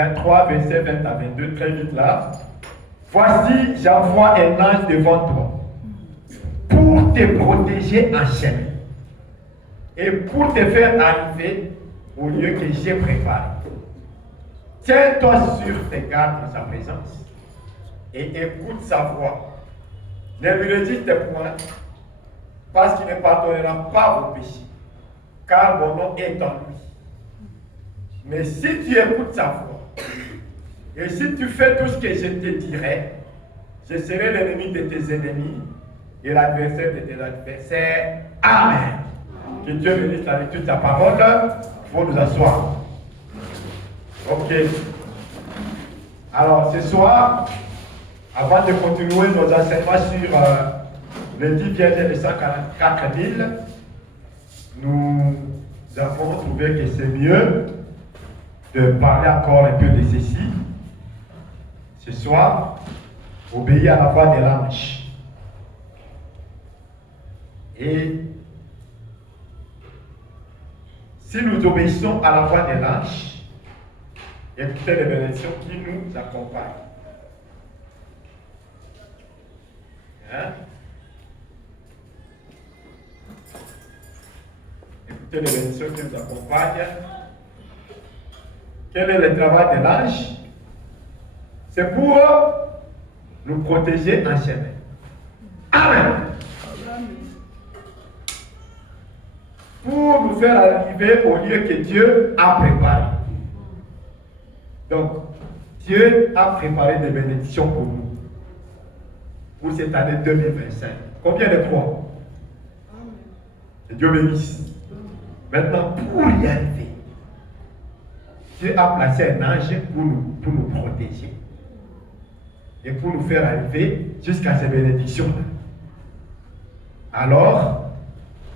23, verset 20 à 22, très vite là. Voici, j'envoie un ange devant toi pour te protéger en chemin et pour te faire arriver au lieu que j'ai préparé. Tiens-toi sur tes gardes dans sa présence et écoute sa voix. Ne lui résiste point, parce qu'il ne pardonnera pas vos péchés, car mon nom est en lui. Mais si tu écoutes sa voix, et si tu fais tout ce que je te dirai, je serai l'ennemi de tes ennemis et l'adversaire de tes adversaires. Amen. Que Dieu bénisse la lecture de sa parole. Il faut nous asseoir. Ok. Alors, ce soir, avant de continuer nos enseignements sur les 10 vierges de 144 000, nous avons trouvé que c'est mieux de parler encore un peu de ceci. Ce soir, obéir à la voix de l'ange. Et si nous obéissons à la voix de l'ange, écoutez les bénédictions qui nous accompagnent. Hein? Écoutez les bénédictions qui nous accompagnent. Quel est le travail de l'ange? C'est pour nous protéger en chemin. Amen. Pour nous faire arriver au lieu que Dieu a préparé. Donc, Dieu a préparé des bénédictions pour nous. Pour cette année 2025. Combien de croix? Que Dieu bénisse. Maintenant, pour y arriver, Dieu a placé un ange pour nous protéger. Et pour nous faire arriver jusqu'à ces bénédictions-là. Alors,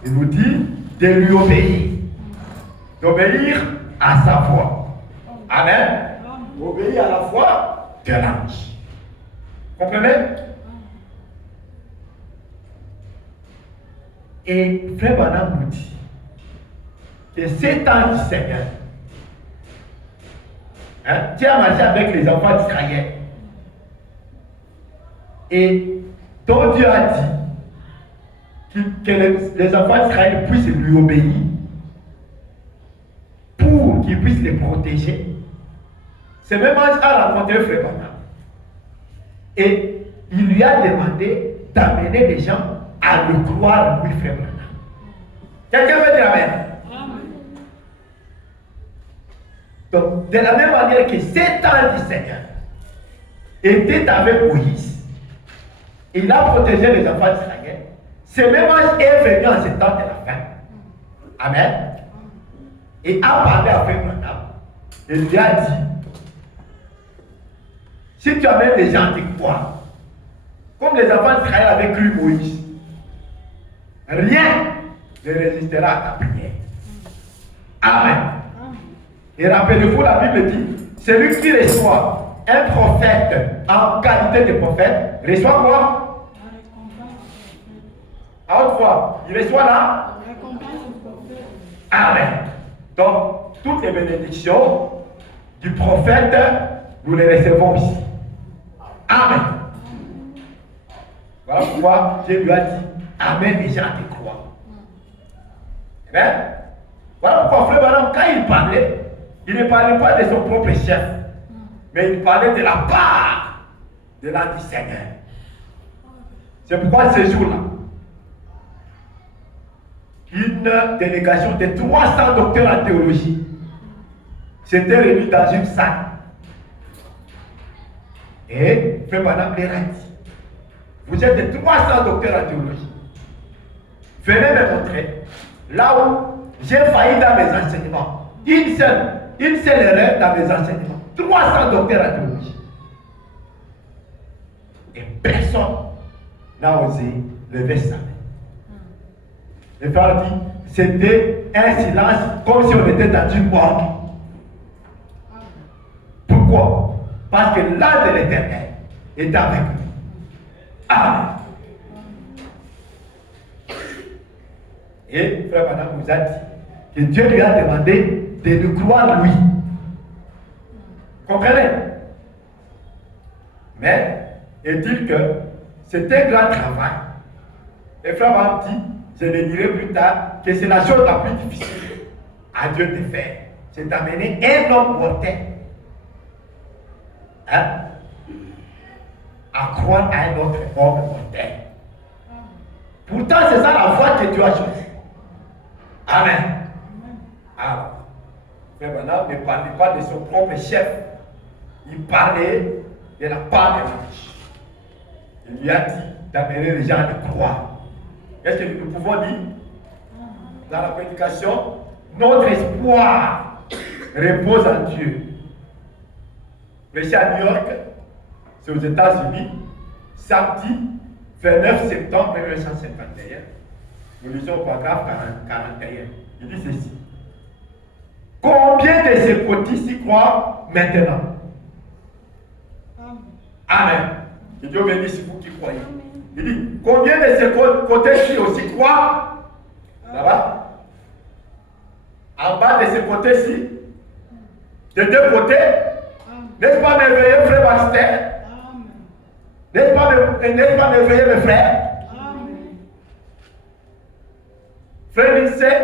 il nous dit de lui obéir. D'obéir à sa voix. Amen. Obéir à la voix de l'ange. Comprenez? Et Frère Branham nous dit que cet ange du Seigneur, tu as marché avec les enfants d'Israël. Et ton Dieu a dit que les enfants d'Israël puissent lui obéir pour qu'ils puissent les protéger. Ce même ange a rencontré Frère Branham. Et il lui a demandé d'amener les gens à le croire, lui, Frère Branham. Quelqu'un veut dire Amen? Donc, de la même manière que cet ange du Seigneur était avec Moïse, il a protégé les enfants d'Israël. Ce même ange est venu en ce temps de la fin. Amen. Et a parlé à Frère Branham. Et lui a dit, si tu amènes les gens à te croire, comme les enfants d'Israël avaient cru Moïse, rien ne résistera à ta prière. Amen. Et rappelez-vous, la Bible dit, celui qui reçoit un prophète en qualité de prophète, reçoit quoi? À haute voix, il reçoit la Amen. Donc, toutes les bénédictions du prophète, nous les recevons ici. Amen. Voilà pourquoi Dieu lui a dit, Amen, les gens te croient. Amen. Voilà pourquoi Frère Branham, quand il parlait, il ne parlait pas de son propre chef, mais il parlait de la part de l'ange du Seigneur. C'est pourquoi ce jour-là, une délégation de 300 docteurs en théologie s'était réunie dans une salle. Et Frère Branham leur a dit, vous êtes de 300 docteurs en théologie. Venez me montrer là où j'ai failli dans mes enseignements. Une seule erreur dans mes enseignements. 300 docteurs en théologie. Et personne n'a osé lever sa main. Le frère dit, c'était un silence comme si on était dans une morgue. Pourquoi? Parce que l'âme de l'Éternel est avec nous. Amen. Et Frère Branham nous a dit que Dieu lui a demandé de nous croire lui. Comprenez? Mais, il dit que c'est un grand travail. Et frère m'a dit, je le dirai plus tard, que c'est la chose la plus difficile à Dieu de faire. C'est d'amener un homme mortel à croire à un autre homme mortel. Pourtant, c'est ça la foi que Dieu a choisie. Amen. Alors, frère Branham ne parlait pas de son propre chef. Il parlait de la part de l'ange. Il lui a dit d'amener les gens à le croire. Qu'est-ce que nous pouvons dire dans la prédication? Notre espoir repose en Dieu. Prêché à New York, c'est aux États-Unis, samedi 29 septembre 1951. Nous lisons au paragraphe 41. Il dit ceci. Combien de ces côtés s'y croient maintenant? Amen. Que Dieu bénisse vous qui croyez. Il dit, combien de ces côtés-ci aussi croient? Ça va? En bas de ces côtés-ci, de deux côtés, n'est-ce pas merveilleux, frère Baxter? N'est-ce pas merveilleux, mes frères? Frère Lindsay,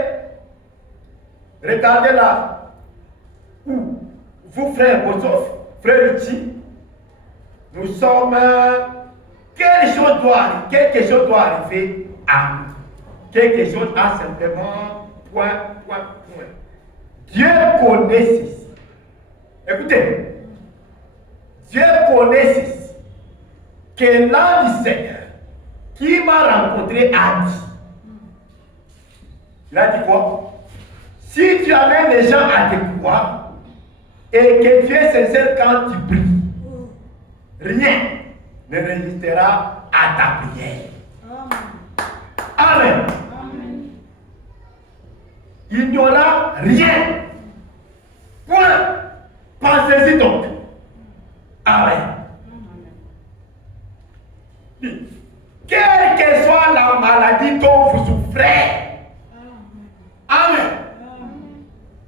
regardez là où vous, frère Bosof, frère Richie, nous sommes. Quelque chose doit arriver à nous. Quelque chose a simplement point. Dieu connaît ceci. Écoutez, Dieu connaît ceci. Que l'ange du Seigneur qui m'a rencontré a dit. Il a dit quoi? Si tu amènes les gens à te croire et que tu es sincère quand tu pries, rien ne résistera à ta prière. Amen. Il n'y aura rien. Point. Pensez-y donc. Amen. Quelle que soit la maladie dont vous souffrez. Amen.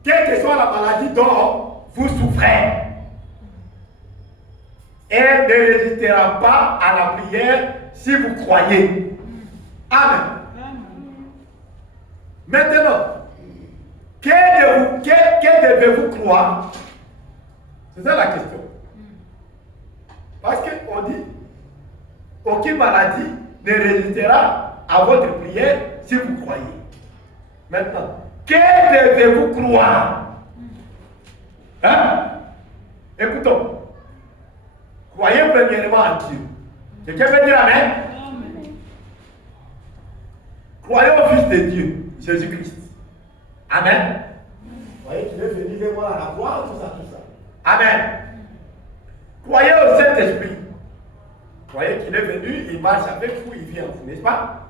Quelle que soit la maladie dont vous souffrez, elle ne résistera pas à la prière si vous croyez. Amen. Maintenant, que devez-vous croire? C'est ça la question. Parce qu'on dit, aucune maladie ne résistera à votre prière si vous croyez. Maintenant, que devez-vous croire? Hein? Écoutons. Croyez premièrement en Dieu. Quelqu'un veut dire Amen? Croyez au Fils de Dieu, Jésus-Christ. Amen. Croyez qu'il est venu de moi à la croix, tout ça. Amen. Croyez au Saint-Esprit. Croyez qu'il est venu, il marche avec vous, il vit en vous, n'est-ce pas?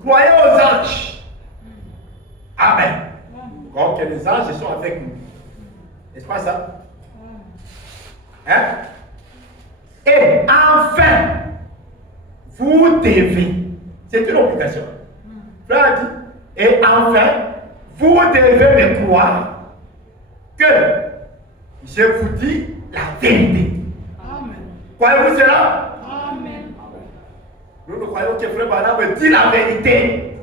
Croyez aux anges. Amen. Comme que les anges sont avec nous. N'est-ce pas ça? Hein? Et enfin, vous devez, c'est une obligation. Frère dit, et enfin, vous devez me croire que je vous dis la vérité. Amen. Croyez-vous cela? Amen. Nous croyons que frère Branham dit la vérité.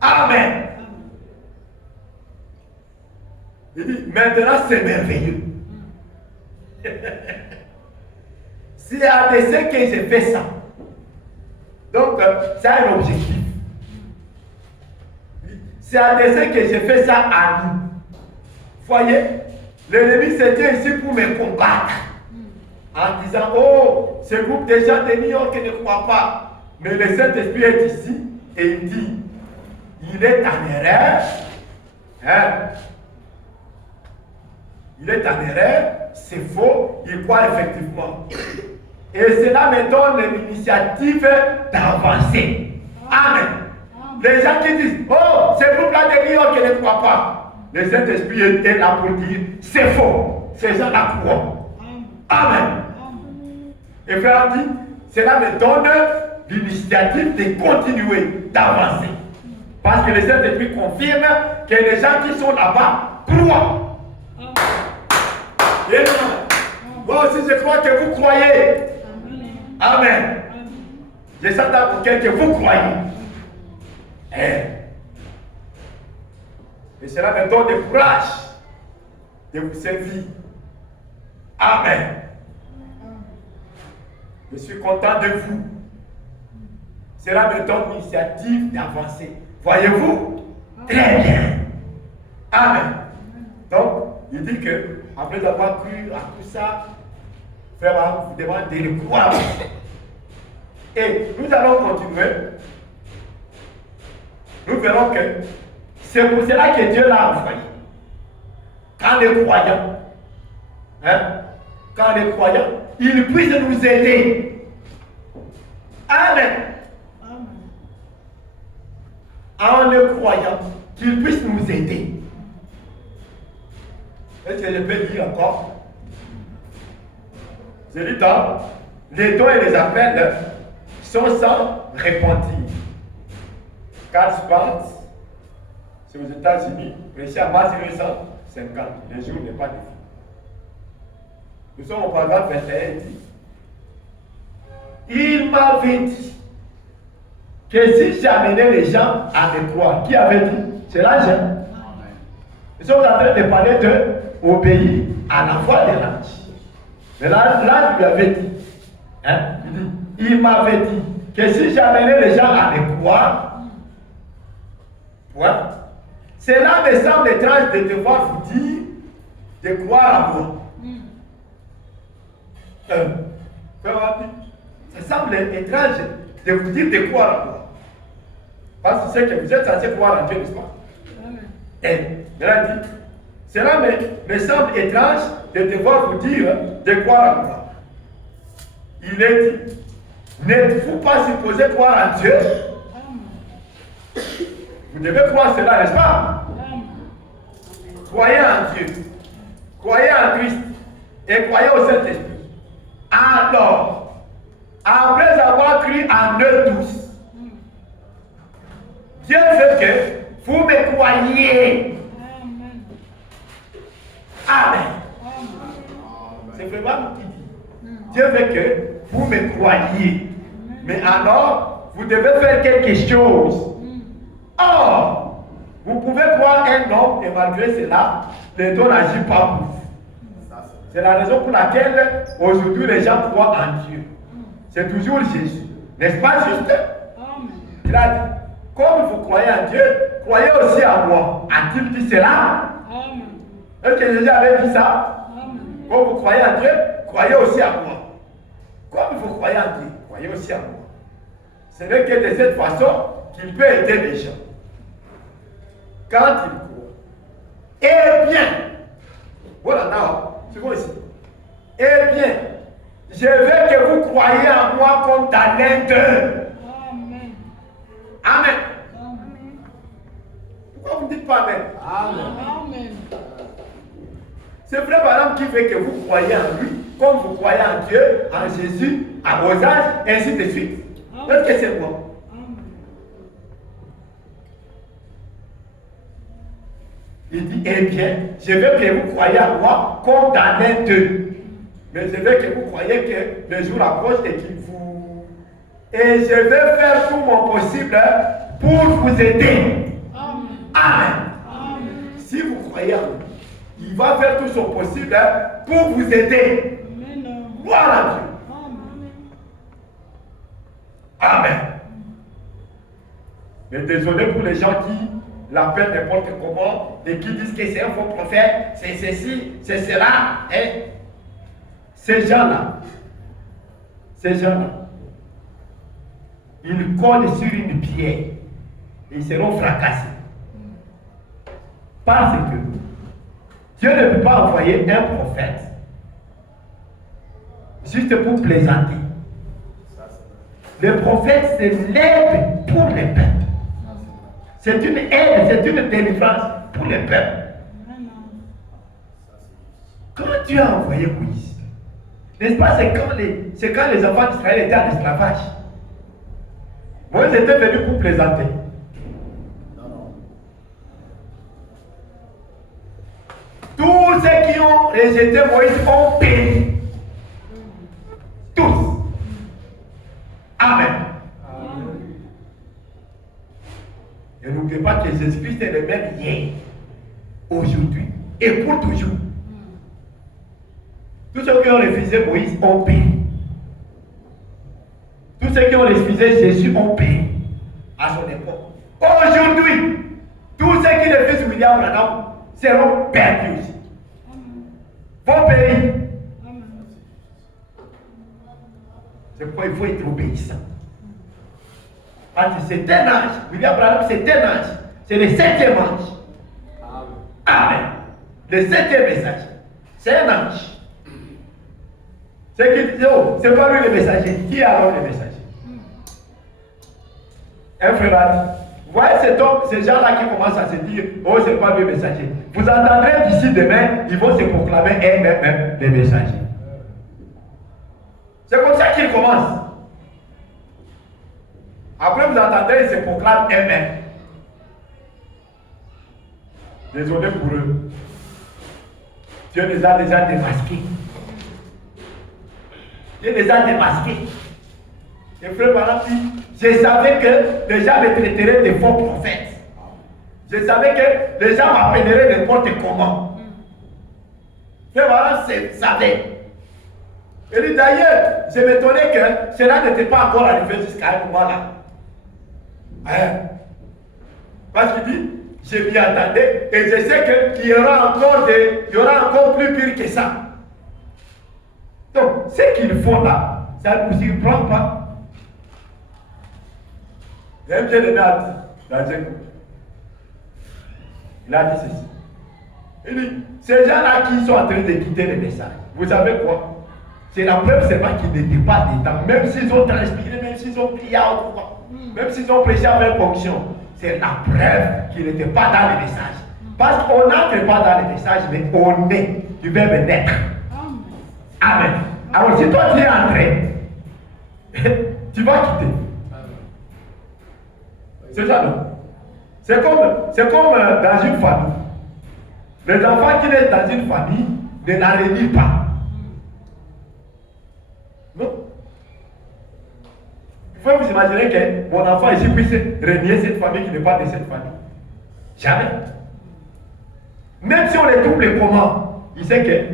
Amen. Amen. Il dit, maintenant c'est merveilleux. C'est à dessein que j'ai fait ça. Donc, c'est un objectif. C'est à dessein que j'ai fait ça à nous. Voyez, l'ennemi c'était ici pour me combattre. En disant, oh, ce groupe de gens de New York ne croit pas. Mais le Saint-Esprit est ici et il dit, il est en erreur. Hein? Il est en erreur, c'est faux, il croit effectivement. Et cela me donne l'initiative d'avancer. Amen. Les gens qui disent, oh, ce groupe-là de New York ne croit pas. Le Saint-Esprit est là pour dire, c'est faux. Ces gens-là croient. Amen. Et frère dit, cela me donne l'initiative de continuer, d'avancer. Parce que le Saint-Esprit confirme que les gens qui sont là-bas croient. Et moi aussi, je crois que vous croyez. Amen. Je sens dans vos cœurs que vous croyez. Et cela me donne le courage de vous servir. Amen. Je suis content de vous. Cela me donne l'initiative d'avancer. Voyez-vous? Très bien. Amen. Donc, il dit que, après avoir cru à tout ça, frère, vous demandez de croire. Et nous allons continuer. Nous verrons que c'est pour cela que Dieu l'a envoyé. Quand les croyants, ils puissent nous aider. Amen. En le croyant, qu'ils puissent nous aider. Est-ce que je peux lire encore? Je dis donc, les dons et les appels sont sans repentir. Carl Spence, c'est aux États-Unis, prêché en mars 1950. Le jour n'est pas de vie. Nous sommes au paragraphe 21, dit. Il m'avait dit que si j'amenais les gens à me croire, qui avait dit? C'est l'ange. Nous sommes en train de parler de obéir à la voix de l'ange. Mais l'ange lui avait dit, il m'avait dit que si j'amenais les gens à me croire, cela me semble étrange de devoir vous dire de croire à moi. Ça semble étrange de vous dire de croire à moi. Parce que c'est que vous êtes censé croire en Dieu, n'est-ce pas? Et il a dit, cela me semble étrange de devoir vous dire de croire à moi. Il est dit, n'êtes-vous pas supposé croire en Dieu? Vous devez croire cela, n'est-ce pas? Croyez en Dieu, croyez en Christ et croyez au Saint-Esprit. Alors, après avoir cru en eux tous, Dieu veut que vous me croyiez. Amen. C'est vraiment ce qu'il dit. Dieu veut que vous me croyiez. Mais alors, vous devez faire quelque chose. Or, vous pouvez croire un homme et malgré cela, le don n'agit pas pour vous. C'est la raison pour laquelle aujourd'hui les gens croient en Dieu. C'est toujours Jésus. N'est-ce pas juste? Il a dit, comme vous croyez en Dieu, croyez aussi en moi. A-t-il dit cela? Est-ce que Jésus avait dit ça? Comme vous croyez en Dieu, croyez aussi en moi. Comme vous croyez en Dieu, croyez aussi en moi. Ce n'est que de cette façon qu'il peut aider les gens. Quand il croit. Eh bien, voilà, now, suivons ici. Eh bien, je veux que vous croyiez en moi comme dans l'un d'eux. Amen. Amen. Pourquoi vous ne dites pas Amen? Amen. C'est frère Balaam qui veut que vous croyiez en lui, comme vous croyez en Dieu, en Jésus, à vos âges, ainsi de suite. Est-ce que c'est moi? Il dit, eh bien, je veux que vous croyiez en moi comme dans l'un d'eux. Mais je veux que vous croyiez que le jour approche et qu'il vous... Et je vais faire tout mon possible pour vous aider. Amen. Amen. Si vous croyez en lui, il va faire tout son possible pour vous aider. Gloire à Dieu. Amen. Mais désolé pour les gens qui l'appellent n'importe comment et qui disent que c'est un faux prophète, c'est ceci, c'est cela. Et ces gens-là, ils collent sur une pierre et ils seront fracassés. Parce que Dieu ne peut pas envoyer un prophète juste pour plaisanter. Le prophète, c'est l'aide pour les peuples. C'est une aide, c'est une délivrance pour les peuples. Quand Dieu a envoyé Moïse, n'est-ce pas, c'est quand les enfants d'Israël étaient en esclavage. Moïse était venu pour plaisanter. Tous ceux qui qui ont rejeté Moïse ont péri. Tous. Amen. Et n'oubliez pas que Jésus-Christ est le même hier, aujourd'hui et pour toujours. Tous ceux qui ont refusé Moïse ont péri. Tous ceux qui ont refusé Jésus ont péri à son époque. Aujourd'hui, tous ceux qui refusent William Branham seront perdus aussi. Vont périr. C'est pourquoi il faut être obéissant. Parce que c'est un ange. William Branham, c'est un ange. C'est le 7e ange. Amen. Le 7e message. C'est un ange. C'est qui dit, oh, c'est pas lui le messager. Qui est alors le messager? Un frère a dit, vous voyez cet homme, ces gens-là qui commencent à se dire, oh, c'est pas lui le messager. Vous entendrez d'ici demain, ils vont se proclamer eux-mêmes les messagers. C'est comme ça qu'ils commencent. Après, vous entendrez, ils se proclament eux-mêmes. Désolé pour eux. Dieu les a déjà démasqués. Dieu les a démasqués. Et frère Branham dit, je savais que les gens me traiteraient de faux prophètes. Je savais que les gens m'appelleraient n'importe comment. Frère Branham savait. Et dit d'ailleurs, je m'étonnais que cela n'était pas encore arrivé jusqu'à un moment-là. Hein? Parce qu'il dit, je m'y attendais et je sais qu'il y aura encore plus pire que ça. Donc, ce qu'ils font là, ça ne nous surprend pas. Il y a un bien aimé a dit, dans un groupe, il a dit ceci. Il dit, ces gens-là qui sont en train de quitter le message, vous savez quoi? C'est la preuve seulement qu'ils n'étaient pas dedans, même s'ils ont transpiré, même s'ils ont prié à haute voix, même s'ils ont prêché avec fonction. C'est la preuve qu'ils n'étaient pas dans le message. Parce qu'on n'entre pas dans le message, mais on est du verbe naître. Amen. Alors si toi tu es entré, tu vas quitter. C'est ça, non? C'est comme dans une famille. Les enfants qui naissent dans une famille ne la renient pas. Non? Il faut vous imaginer que mon enfant ici puisse renier cette famille qui n'est pas de cette famille. Jamais. Même si on les double comment, il sait que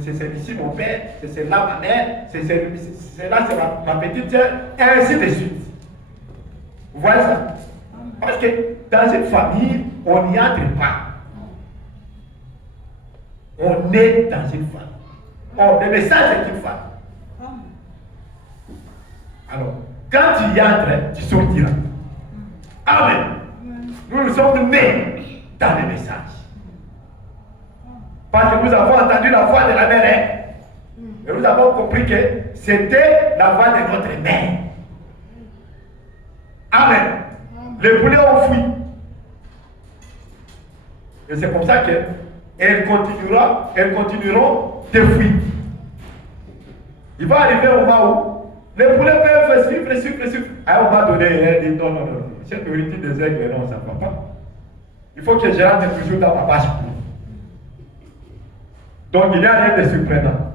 c'est celui-ci mon père, c'est celle-là ma mère, c'est celle-là c'est ma petite soeur, et ainsi de suite. Vous voyez ça? Parce que dans une famille, on n'y entre pas. On est dans une famille. Or, le message est une famille. Alors, quand tu y entres, tu sortiras. Amen. Nous sommes nés dans le message. Parce que nous avons entendu la voix de la mère. Et nous avons compris que c'était la voix de notre mère. Amen. Les poulets ont fui. Et c'est comme ça qu'elles continueront de fuir. Il va arriver au moment où les poulets peuvent suivre. À un moment donné, elle dit non. Cette nourriture des aigles, non, ça ne va pas. Il faut que je rentre toujours dans ma bâche. Donc il n'y a rien de surprenant.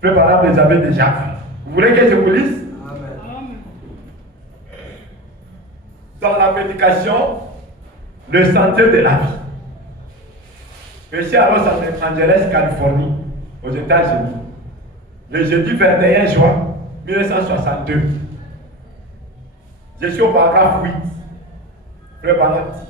Frère Branham les avait déjà fait. Vous voulez que je vous lise? Amen. Dans la prédication, le sentier de la vie. Je suis à Los Angeles, Californie, aux États-Unis, le jeudi 21 juin 1962. Je suis au paragraphe 8. Frère Branham dit.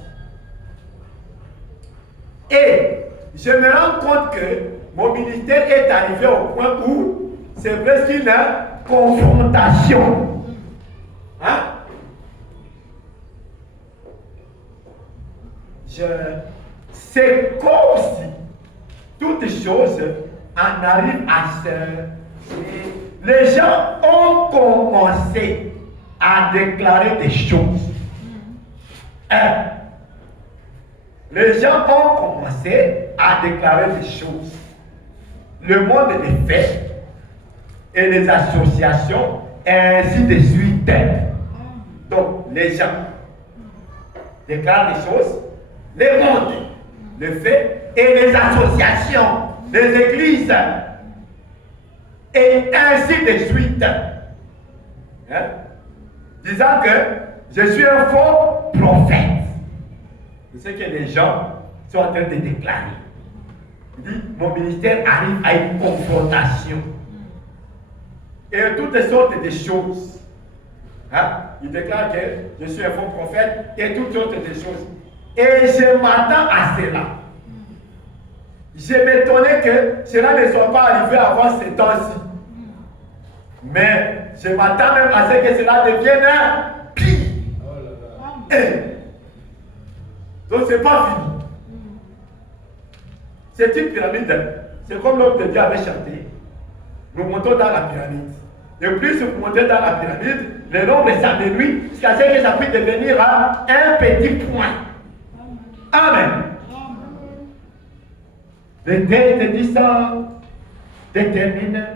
Et je me rends compte que mon ministère est arrivé au point où c'est presque une confrontation. Hein? C'est comme si toutes choses en arrivent à se... Les gens ont commencé à déclarer des choses. Les gens ont commencé à déclarer des choses. Le monde des faits et les associations, et ainsi de suite. Donc, les gens déclarent des choses, le monde, le fait et les associations des églises et ainsi de suite. Hein? Disant que je suis un faux prophète. C'est ce que les gens sont en train de déclarer. Il dit, mon ministère arrive à une confrontation. Et toutes sortes de choses. Hein? Il déclare que je suis un faux prophète et toutes sortes de choses. Et je m'attends à cela. Je m'étonnais que cela ne soit pas arrivé avant ces temps-ci. Mais je m'attends même à ce que cela devienne pire. Donc ce n'est pas fini. C'est une pyramide. C'est comme l'homme de Dieu avait chanté. Nous montons dans la pyramide. Et plus vous montez dans la pyramide, le nombre s'amenuit jusqu'à ce que ça puisse devenir un petit point. Amen. Le texte dit ça détermine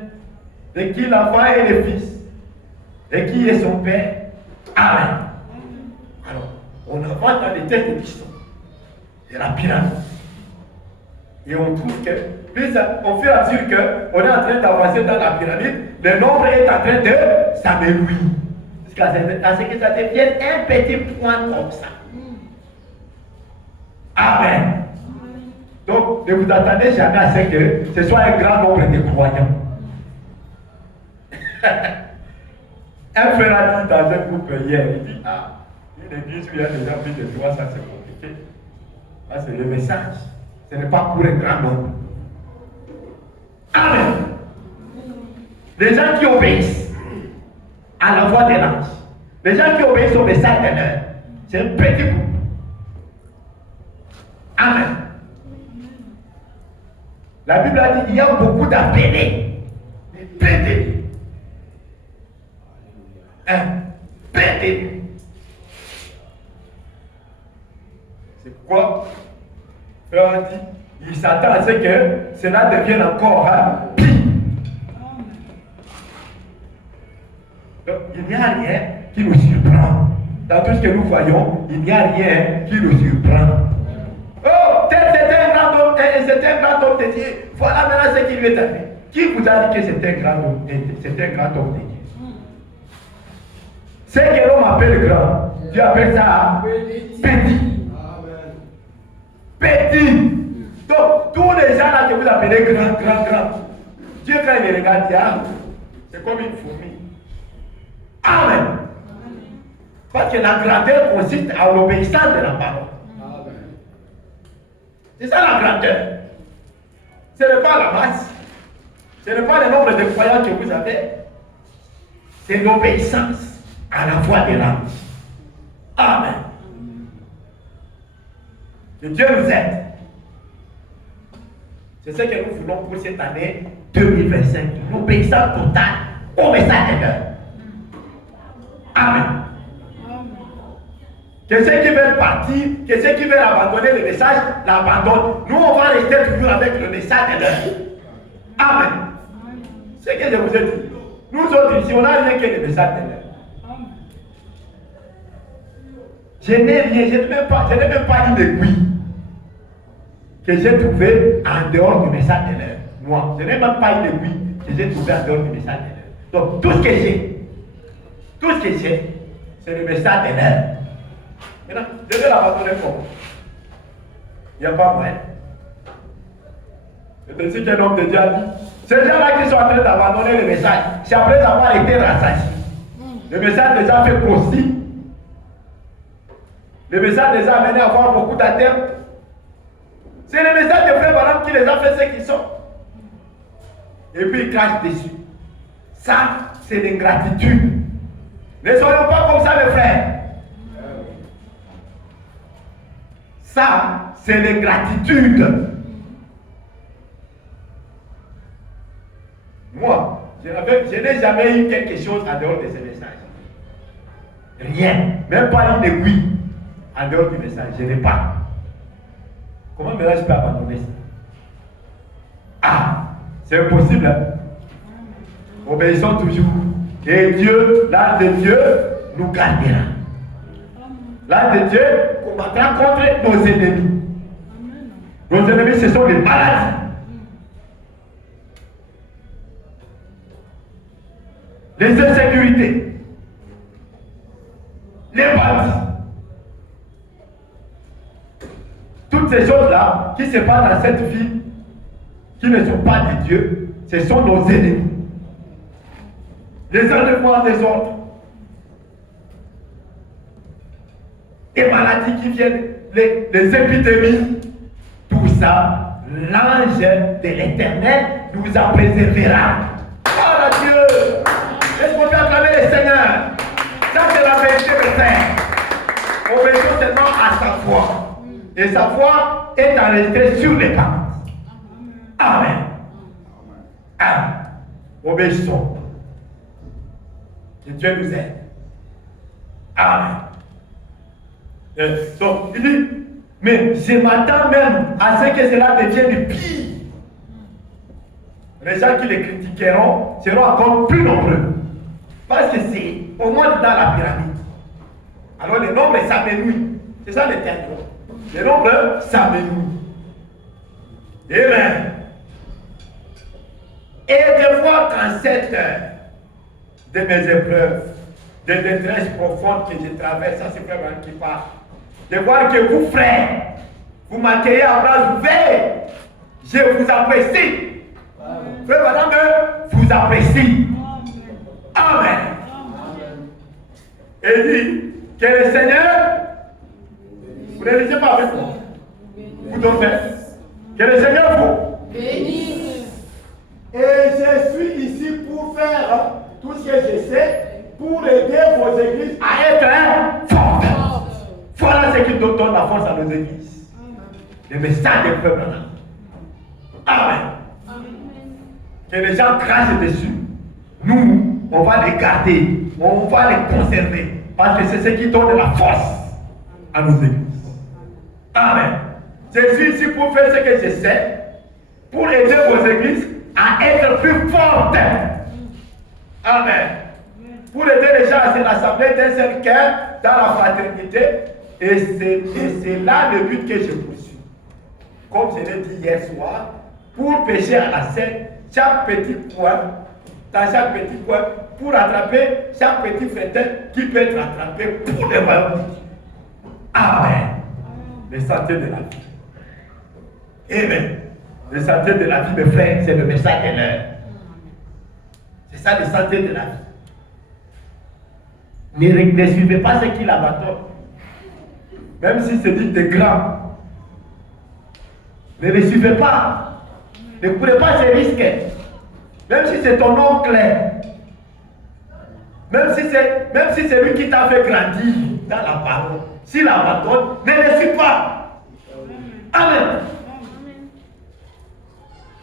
de qui l'enfant est le fils, de qui est son père. Amen. Alors, on avance dans les textes qui sont de la pyramide. Et on trouve que, plus au fur et à mesure qu'on est en train d'avancer dans la pyramide, le nombre est en train de s'amenuire. Jusqu'à ce que ça devienne un petit point comme ça. Amen. Donc, ne vous attendez jamais à ce que ce soit un grand nombre de croyants. Un frère a dit dans un groupe hier, il dit, une église où il y a déjà plus de 300, ça c'est compliqué. C'est le message. Ce n'est pas pour un grand nombre. Amen. Les gens qui obéissent à la voix de l'ange, les gens qui obéissent au message de l'heure, c'est un petit groupe. Amen. La Bible a dit qu'il y a beaucoup d'appelés. Des pédés. Un pédé. C'est pourquoi Frère a dit, il s'attend à ce que cela devienne encore pire. Donc, il n'y a rien qui nous surprend. Dans tout ce que nous voyons, il n'y a rien qui nous surprend. Oh, c'est un grand homme, c'est un grand homme de Dieu. Voilà maintenant ce qui lui est arrivé. Qui vous a dit que c'est un grand homme, c'est un grand homme de Dieu? Ce que l'homme appelle grand, Dieu appelle ça petit. Petit. Donc, tous les gens là que vous appelez grand, Dieu quand il les regarde, c'est comme une fourmi. Amen. Parce que la grandeur consiste à l'obéissance de la parole. C'est ça la grandeur. Ce n'est pas la masse. Ce n'est pas le nombre de croyants que vous avez. C'est l'obéissance à la voix de l'âme. Amen. Que Dieu nous aide. C'est ce que nous voulons pour cette année 2025. L'obéissance totale au message de Dieu. Amen. Que ceux qui veulent partir, que ceux qui veulent abandonner le message, l'abandonnent. Nous, on va rester toujours avec le message de Dieu. Amen. C'est ce que je vous ai dit. Nous autres ici, on n'a rien que le message de Dieu. Je n'ai rien, je n'ai même pas une aiguille que j'ai trouvée en dehors du message de l'heure. Moi, je n'ai même pas une aiguille que j'ai trouvée en dehors du message de l'heure. Donc, tout ce que j'ai, c'est le message de l'heure. Maintenant, je vais l'abandonner comment? Il n'y a pas moyen. C'est ainsi qu'un homme de Dieu a dit, ces gens-là qui sont en train d'abandonner le message, c'est après avoir été rassasiés. Le message les a fait grossir. Le message les a amenés à avoir beaucoup d'adeptes. C'est le message de Frère Branham qui les a fait ce qu'ils sont. Et puis ils crachent dessus. Ça, c'est l'ingratitude. Ne soyons pas comme ça, mes frères. Ça, c'est l'ingratitude. Moi, je n'ai jamais eu quelque chose en dehors de ces messages. Rien. Même pas une aiguille en dehors du message. Je n'ai pas. Comment maintenant je peux abandonner ça? Ah, c'est impossible. Hein? Obéissons toujours. Et Dieu, l'âme de Dieu, nous gardera. L'âme de Dieu combattra contre nos ennemis. Nos ennemis, ce sont les maladies. les insécurités, les bandits. Toutes ces choses-là qui se passent dans cette vie, qui ne sont pas de Dieu, ce sont nos ennemis. Les enlèvements des autres, les maladies qui viennent, les épidémies, tout ça, l'ange de l'Éternel nous en préservera. Oh Dieu! Est-ce qu'on peut acclamer le Seigneur? Ça, c'est la vérité de faire. Obéissons seulement à sa foi. Et sa foi est enregistrée sur les paroles. Amen. Amen. Obéissons. Que Dieu nous aide. Amen. Donc, il dit, mais je m'attends même à ce que cela devienne pire. Les gens qui les critiqueront seront encore plus nombreux. Parce que c'est au moins dans la pyramide. Alors les nombres s'amenuisent. C'est ça le terme. Les nombres s'amenuisent. Amen. Et de voir qu'en cette heure de mes épreuves, de détresse profonde que je traverse, ça c'est vraiment qui parle. De voir que vous, frères, vous m'accueillez à bras ouverts. Je vous apprécie. Frère, madame, vous apprécie. Amen. Et dit que le Seigneur, vous ne lisez pas avec moi, vous dormez. Que le Seigneur vous bénisse. Et je suis ici pour faire tout ce que je sais pour aider vos églises à être fortes. Voilà ce qui donne la force à nos églises. Le message des peuples. Amen. Que les gens crachent dessus. Nous, on va les garder. On va les conserver. Parce que c'est ce qui donne la force à nos églises. Amen. Je suis ici pour faire ce que je sais. Pour aider vos églises à être plus fortes. Amen. Pour aider les gens à se rassembler d'un seul cœur dans la fraternité. Et c'est là le but que je poursuis. Comme je l'ai dit hier soir, pour pécher à la scène, chaque petit point, dans chaque petit point, pour attraper chaque petit frétin qui peut être attrapé pour le royaume. Amen. Le santé de la vie. Amen. Le santé de la vie, mes frères, c'est le message de l'heure. C'est ça le santé de la vie. Ne suivez pas ce qui l'abandonne. Même si c'est dit de grand. Ne les suivez pas. Ne prenez pas ces risques. Même si c'est ton oncle. Même si c'est lui qui t'a fait grandir dans la parole. S'il abandonne, ne les suis pas. Amen.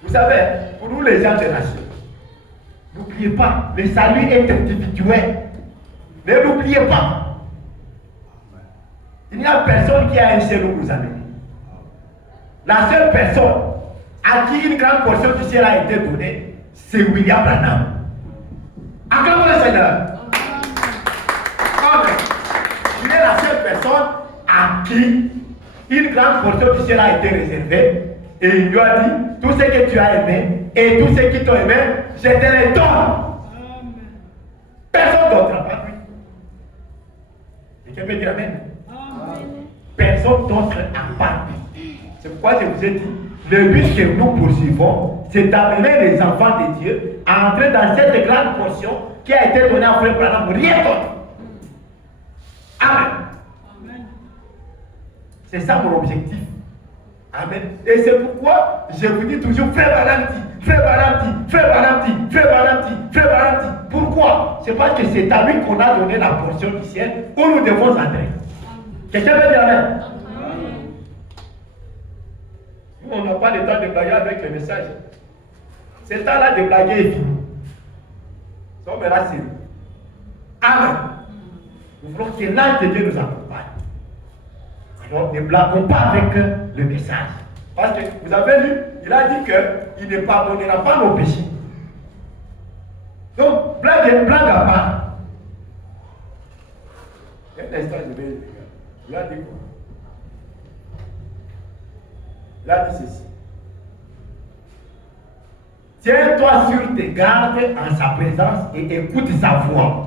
Vous savez, pour nous les gens de nation, n'oubliez pas, le salut est individuel. Ne l'oubliez pas. Il n'y a personne qui a un ciel où vous amener. La seule personne à qui une grande portion du ciel a été donnée, c'est William Branham. Acclamons le Seigneur. Amen. Il est la seule personne à qui une grande portion du ciel a été réservée. Et il lui a dit, tout ce que tu as aimé et tous ceux qui t'ont aimé, je te les donne. Personne d'autre à part lui. Et quelqu'un peut dire Amen. Personne d'autre à part lui. C'est pourquoi je vous ai dit, le but que nous poursuivons, c'est d'amener les enfants de Dieu à entrer dans cette grande portion qui a été donnée à Frère Branham, rien d'autre. Amen. C'est ça mon objectif. Amen. Et c'est pourquoi je vous dis toujours, Frère Branham dit, Frère Branham dit, Frère Branham dit, Frère Branham dit, Frère Branham dit. Pourquoi? C'est parce que c'est à lui qu'on a donné la portion du ciel où nous devons entrer. Quelqu'un veut dire Amen? Nous, on n'a pas le temps de blaguer avec le message. C'est le temps-là de blaguer est fini. Ça, on verra sérieux. Amen. Nous voulons que l'ange de Dieu nous accompagne. Alors, ne blaguons pas avec le message. Parce que vous avez lu, il a dit qu'il ne pardonnera pas nos péchés. Donc, blague à part. Un instant, je vais le dire. Il a dit quoi? Il a dit ceci. Tiens-toi sur tes gardes en sa présence et écoute sa voix.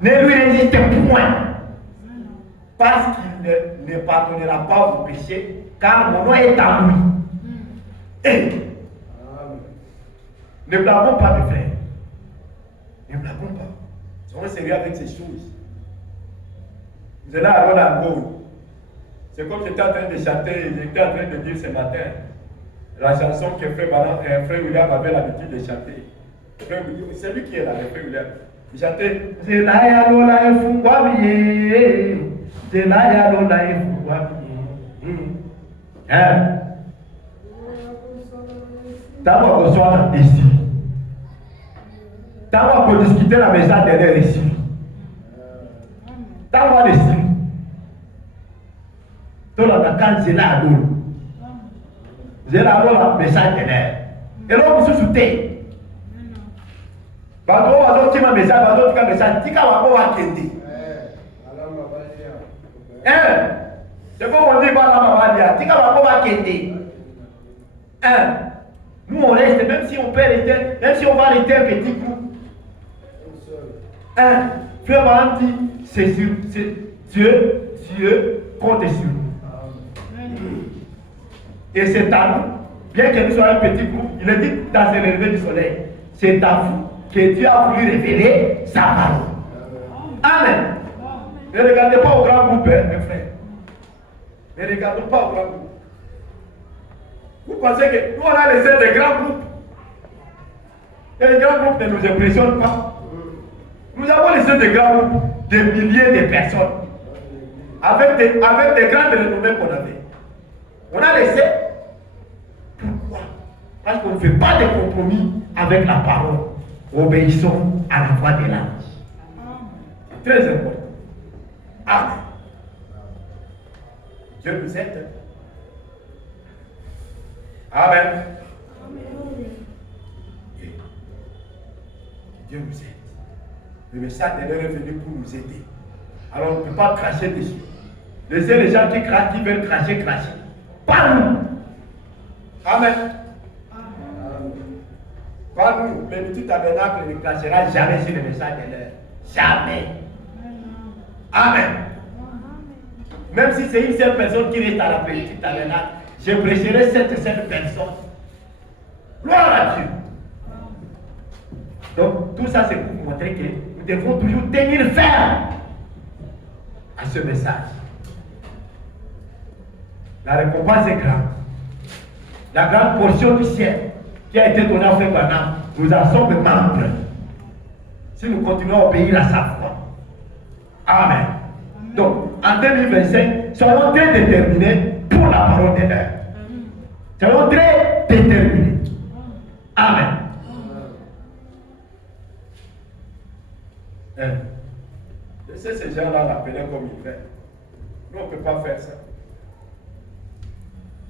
Ne lui résiste point, parce qu'il ne pardonnera pas vos péchés, car mon nom est à lui. Et ne blâmons pas, mes frères. Ne blâmons pas. Soyons sérieux avec ces choses. Vous êtes là à Roland. C'est comme j'étais en train de chanter, j'étais en train de dire ce matin la chanson que frère William avait l'habitude de chanter. C'est lui qui est là, le frère William. Il chantait Zelaya Lola et Fungwamiye. Zelaya Lola et Fungwamiye. Hein? D'abord, on soit dans ici. D'abord, pour discuter la maison derrière ici. D'abord, ici. Tout le monde quand Zelaya Lola. Zelaya Lola, message derrière. Et là, on se soutient. Bato bato tima message bato tika message tika wako wakende. C'est comme on dit bala mabalia tika wako wakende. Nous on reste même si on peut rester, même si on va rester un petit groupe. Frère Mahan dit c'est sur Dieu compte sur nous. Et c'est à nous, bien que nous soyons un petit groupe, il est dit dans le lever du soleil, c'est à vous que Dieu a voulu révéler sa parole. Amen. Ne regardez pas au grand groupe, mes frères. Ne regardons pas au grand groupe. Vous pensez que nous, on a laissé des grands groupes. Et les grands groupes ne nous impressionnent pas. Nous avons laissé des grands groupes, des milliers de personnes, avec des grandes renommées qu'on avait. On a laissé. Pourquoi? Parce qu'on ne fait pas de compromis avec la parole. Obéissons à la voix de l'ange. Très important. Amen. Dieu nous aide. Amen. Dieu nous aide. Le message de l'heure est venu pour nous aider. Alors on ne peut pas cracher dessus. Laissez les gens qui crachent, qui veulent cracher. Pas nous. Amen. Pas nous. Le petit tabernacle ne crachera jamais sur le message de l'heure. Jamais. Amen. Même si c'est une seule personne qui reste à la petite tabernacle, je prêcherai cette seule personne. Gloire à Dieu. Donc, tout ça, c'est pour vous montrer que nous devons toujours tenir ferme à ce message. La récompense est grande. La grande portion du ciel qui a été donnée à Frère Branham nous en sommes membres. Si nous continuons à obéir à sa foi. Amen. Donc, en 2025, soyons très déterminés pour la parole de l'heure. Soyons très déterminés. Amen. Laissez ces gens-là l'appeler comme ils veulent. Nous, on ne peut pas faire ça.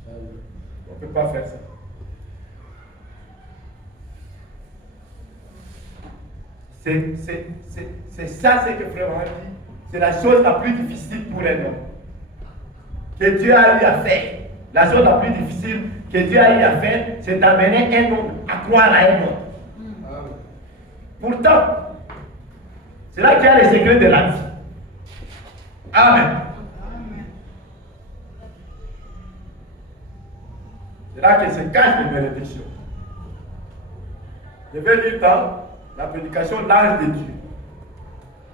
On ne peut pas faire ça. C'est ça ce que Frère Mahan dit. C'est la chose la plus difficile pour un homme que Dieu a eu à faire. La chose la plus difficile que Dieu a eu à faire, c'est d'amener un homme à croire à un homme. Pourtant, c'est là qu'il y a le secret de la vie. Amen. C'est là que se cache les bénédictions. Je vais lire dans la prédication L'Ange de Dieu.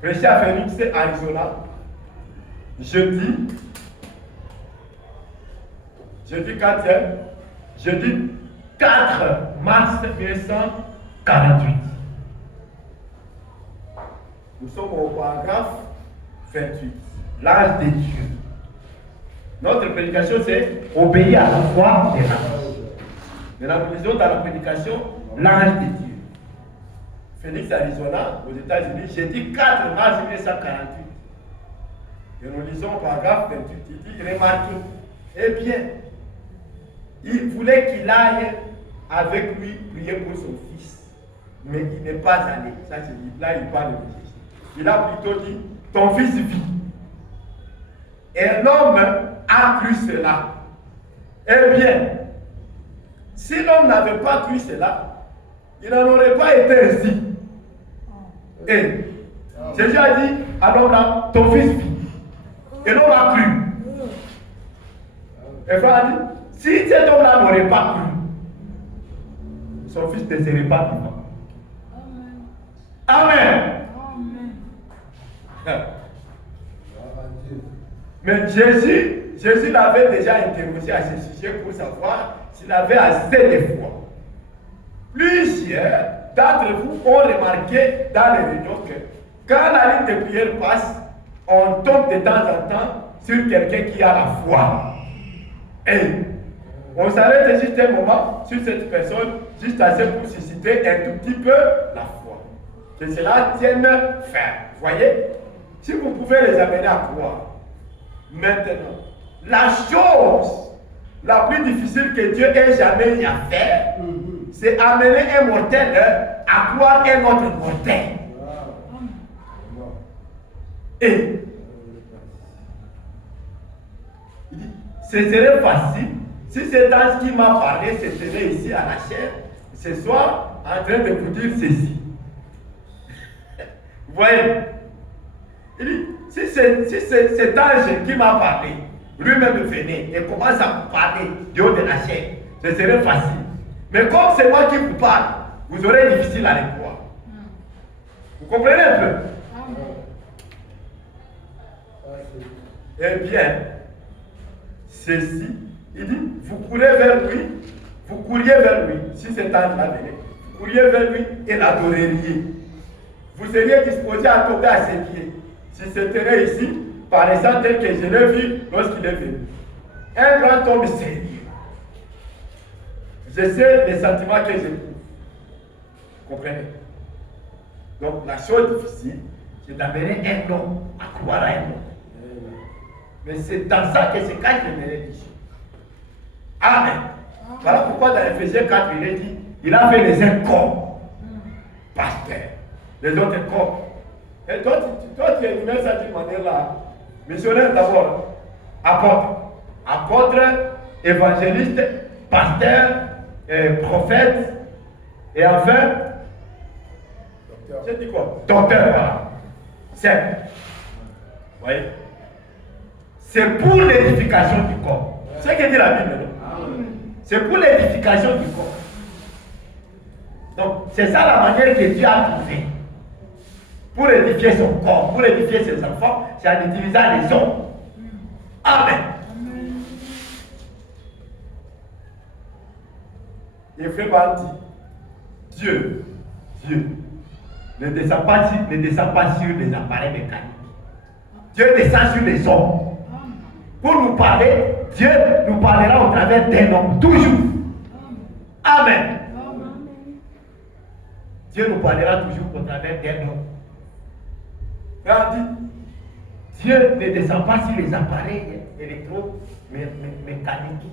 Prêché à Phoenix, Arizona, jeudi 4 mars 1948. Nous sommes au paragraphe 28. L'Ange de Dieu. Notre prédication, c'est obéir à la voix de l'ange. Maintenant, nous lisons dans la prédication L'Ange de Dieu. Phoenix, Arizona, aux États-Unis, jeudi 4 mars 1948. Et nous lisons au paragraphe 28. Il dit, remarquez, eh bien, il voulait qu'il aille avec lui prier pour son fils. Mais il n'est pas allé. Ça, c'est dit. Là, il parle de Jésus. Il a plutôt dit, ton fils vit. Et l'homme a cru cela. Eh bien, si l'homme n'avait pas cru cela, il n'en aurait pas été ainsi. Et Jésus a dit à l'homme là, ton fils vit. Et l'homme a cru. Et frère a dit, si cet homme-là n'aurait pas cru, son fils ne serait pas vivant. Amen. Amen. Mais Jésus l'avait déjà interrogé à ce sujet pour savoir s'il avait assez de foi. Plusieurs d'entre vous ont remarqué dans les réunions que quand la ligne de prière passe, on tombe de temps en temps sur quelqu'un qui a la foi. Et on s'arrête juste un moment sur cette personne, juste assez pour susciter un tout petit peu la foi. Que cela tienne ferme. Voyez, si vous pouvez les amener à croire. Maintenant, la chose la plus difficile que Dieu ait jamais à faire, c'est amener un mortel à croire un autre mortel. Et il dit, ce serait facile si cet ange qui m'a parlé se tenait ici à la chair, ce soir, en train de vous dire ceci. Vous voyez? Il dit, si cet ange qui m'a parlé, lui-même venait et commence à vous parler du haut de la chair, ce serait facile. Mais comme c'est moi qui vous parle, vous aurez difficile à le croire. Vous comprenez un peu? Eh bien, ceci, il dit, vous courez vers lui, si cet ange-là venait, vous couriez vers lui et l'adoreriez. Vous seriez disposé à tomber à ses pieds. Si c'était ici, paraissant tel que je l'ai vu lorsqu'il est venu. Un grand homme sérieux. Je sais les sentiments que j'éprouve. Comprenez? Donc la chose difficile, c'est d'amener un homme à croire à un homme. Mais c'est dans ça que se cache le mérite. Amen. Voilà pourquoi dans Ephésiens 4, il est dit, il a fait les uns comme pasteur, les autres comme. Et toi, tu es humain ça d'une manière là. Missionnaire d'abord, apôtre, évangéliste, pasteur, prophète, et enfin, j'ai dit quoi? Docteur, voilà. C'est, vous voyez, c'est pour l'édification du corps. C'est ce que dit la Bible, non? C'est pour l'édification du corps. Donc, c'est ça la manière que Dieu a trouvé. Pour édifier son corps, pour édifier ses enfants, c'est en utilisant les hommes. Amen. Et frère dit, Dieu ne descend pas sur les appareils mécaniques. Dieu descend sur les hommes. Pour nous parler, Dieu nous parlera au travers d'un homme, toujours. Amen. Dieu nous parlera toujours au travers d'un homme. Frère dit, Dieu ne descend pas sur les appareils électromécaniques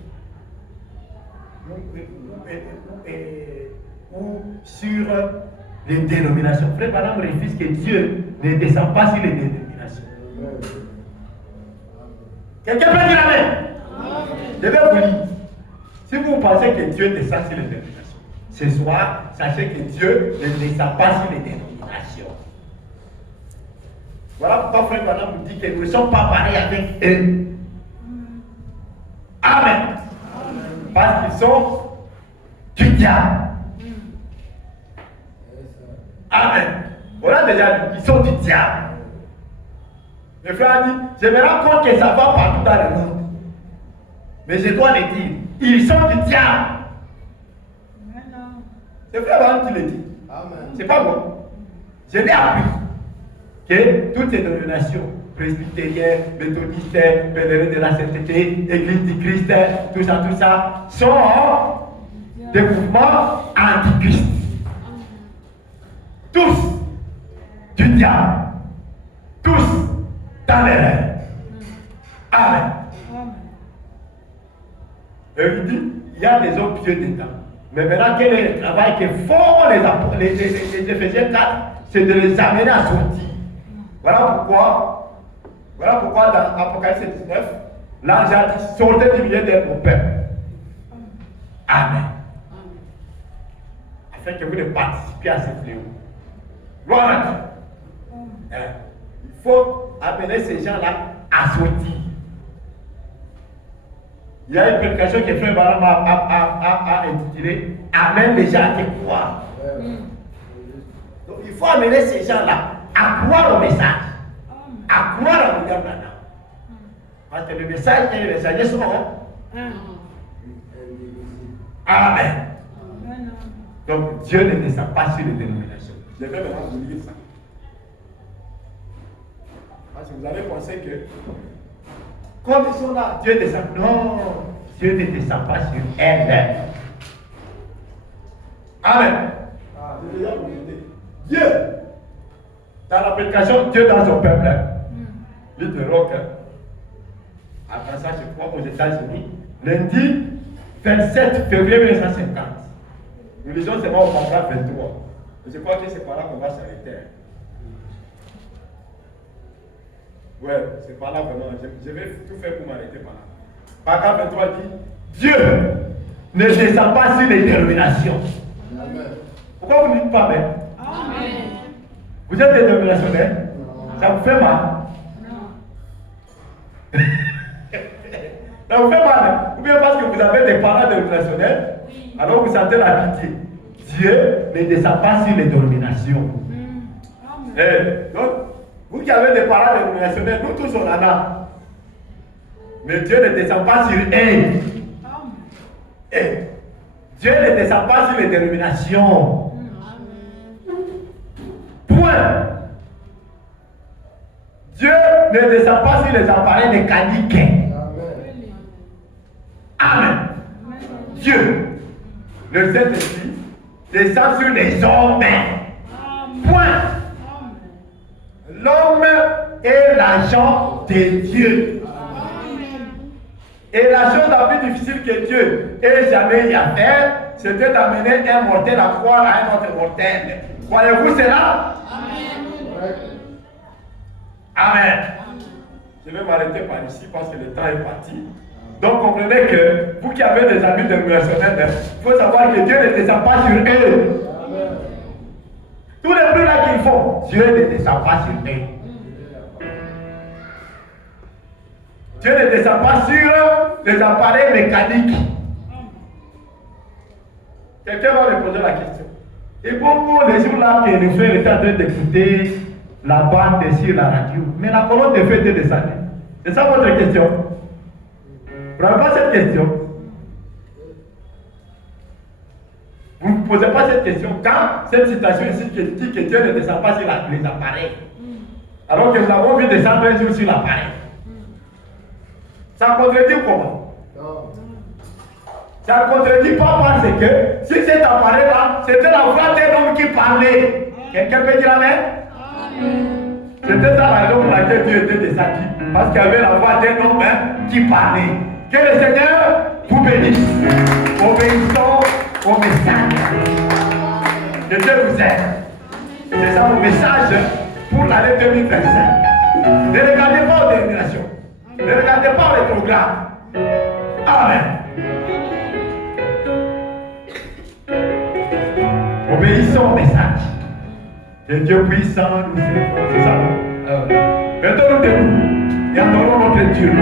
ou sur les dénominations. Frère Branham refuse que Dieu ne descend pas sur les dénominations. Quelqu'un peut dire amen? Je vais vous lire. Si vous pensez que Dieu descend sur les dénominations, ce soir, sachez que Dieu ne descend pas sur les dénominations. Voilà pourquoi frère Branham nous dit que nous ne sommes pas pareils avec eux. Amen. Parce qu'ils sont du diable. Amen. On a déjà dit, ils sont du diable. Le frère a dit, je me rends compte que ça va partout dans le monde. Mais je dois le dire, ils sont du diable. C'est frère Branham qui le dit. C'est pas moi. Je l'ai appris que toutes ces dénominations, presbytériens, méthodistes, pèlerins de la sainteté, église du Christ, tout ça, sont des mouvements antichrist. Tous du diable. Tous dans l'erreur. Amen. Et il dit, il y a des hommes pieux dedans. Mais maintenant, quel est le travail que font les Éphésiens 4? C'est de les amener à sortir. Voilà pourquoi dans Apocalypse 19, l'ange a dit, sortez du milieu de mon peuple. Amen. afin que vous ne participiez à ce fléau. Gloire à Dieu. Il faut amener ces gens-là à sortir. Il y a une prédication que Frère Baram a intitulée Amène les gens à te croire. Donc il faut amener ces gens-là à croire au message, à croire à William Branham. Parce que le message et le messager sont Amen. Donc Dieu ne descend pas sur les dénominations. Je vais maintenant vous lire ça. Parce que vous avez pensé que, comme ils sont là, Dieu descend. Non, Dieu ne descend pas sur elle. Amen. Dieu, dans la prédication, Dieu dans son peuple, livre de Rock, après ça, je crois aux États-Unis, lundi 27 février 1950. Nous lisons seulement au paragraphe 23. Je crois que c'est par là qu'on va s'arrêter. Ouais, c'est par là vraiment. Je vais tout faire pour m'arrêter par là. Paragraphe 23 dit Dieu ne descend pas sur les dénominations. Amen. Pourquoi vous ne dites pas Amen? Amen. Vous êtes dénominationnel? Ça vous fait mal? Non. Ça vous fait mal? Ou bien parce que vous avez des parents dénominationnels, oui. Alors vous sentez la pitié. Dieu ne descend pas sur les dénominations. Donc, vous qui avez des parents dénominationnels, nous tous on en a. Mais Dieu ne descend pas sur eux. Dieu ne descend pas sur les dénominations. Point. Dieu ne descend pas sur les appareils mécaniques. Amen. Dieu, le Saint-Esprit, descend sur les hommes. Point. L'homme est l'agent de Dieu. Et la chose la plus difficile que Dieu ait jamais y à faire, c'était d'amener un mortel à croire à un autre mortel. Croyez-vous cela? Amen. Amen. Je vais m'arrêter par ici parce que le temps est parti. Donc comprenez que vous qui avez des amis dénominationnels, il faut savoir que Dieu ne descend pas sur eux. Tous les bruits là qu'ils font, Dieu ne descend pas sur eux. Dieu ne descend pas sur les appareils mécaniques. Quelqu'un va me poser la question. Et pourquoi les jours là que les frères étaient en train d'écouter la bande sur la radio, mais la colonne de feu était descendue? C'est ça votre question? Vous n'avez pas cette question? Vous ne posez pas cette question quand cette citation ici qui dit que Dieu ne descend pas sur les appareils. Alors que nous avons vu descendre un jour sur l'appareil. Ça contredit comment? Non. Ça ne contredit pas parce que si cet appareil-là, c'était la voix d'un homme qui parlait. Quelqu'un peut dire Amen? Amen. C'était ça la raison pour laquelle Dieu était descendu. Parce qu'il y avait la voix d'un homme qui parlait. Que le Seigneur vous bénisse. Obéissons au message. Que Dieu vous aide. C'est ça mon message pour l'année 2025. Ne regardez pas aux dénominations. Ne regardez pas au rétrograde. Amen. Obéissons au message. Que Dieu puissant nous serve. C'est ça, non? Mettons-nous debout et adorons notre Dieu.